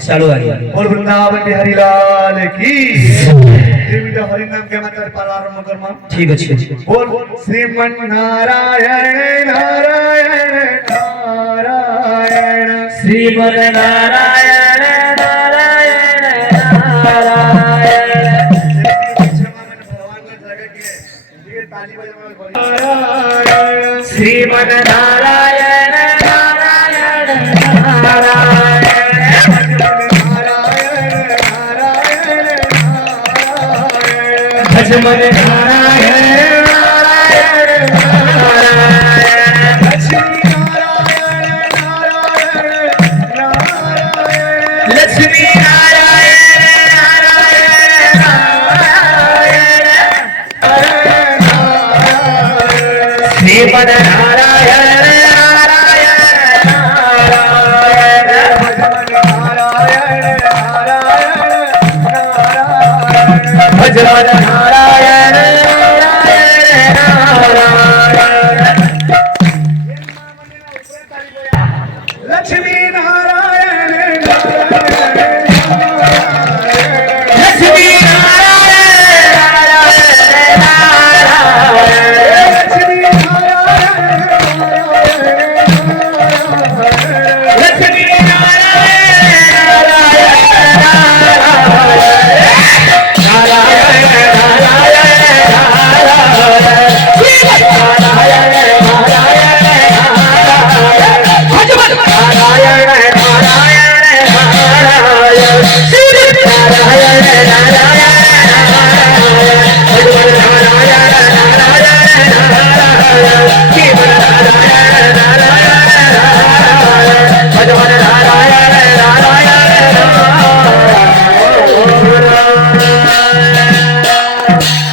चालू आहे बोल वृंदावन बिहारी लाल की देवी हरि नाम के मंत्र प्रारंभ कर मग ठीक आहे बोल श्रीमन नारायण नारायण नारायण श्रीमन नारायण नारायण नारायण श्रीमन नारायण नारायण नारायण भजमन नारायण नारायण नारायण लक्ष्मी नारायण नारायण नारायण श्रीमन नारायण नारायण नारायण भजमन नारायण नारायण नारायण लक्ष्मी नारायण लक्ष्मी नारायण नारायण लक्ष्मी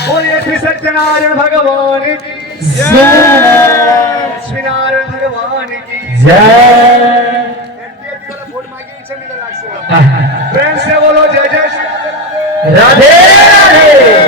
बोलिए श्री सत्यनारायण भगवान की जय लक्ष्मीनारायण भगवान की प्रेम से बोलो जय जय श्री राधे राधे